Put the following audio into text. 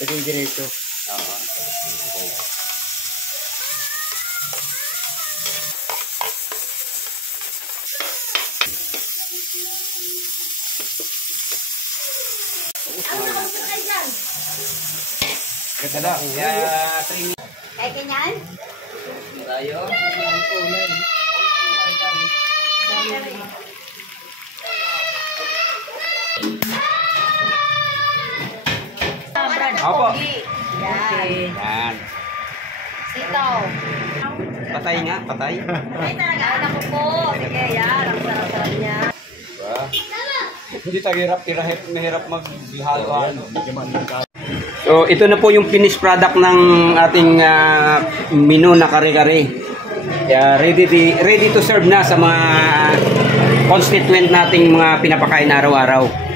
Pwede yung diretso. Oo. Ganda na. Kaya ganyan? Tayo. Opo. Yan. Yan. Sitaw. Patay nga, patay. Ay talaga. Ay, naku po. Sige, yan. Ang sarap-sarap niya. Diba? Hindi tayo mahirap maghalo-halo. So, ito na po yung finished product ng ating menu na kare-kare. Kaya ready to serve na sa mga constituent nating mga pinapakain araw-araw.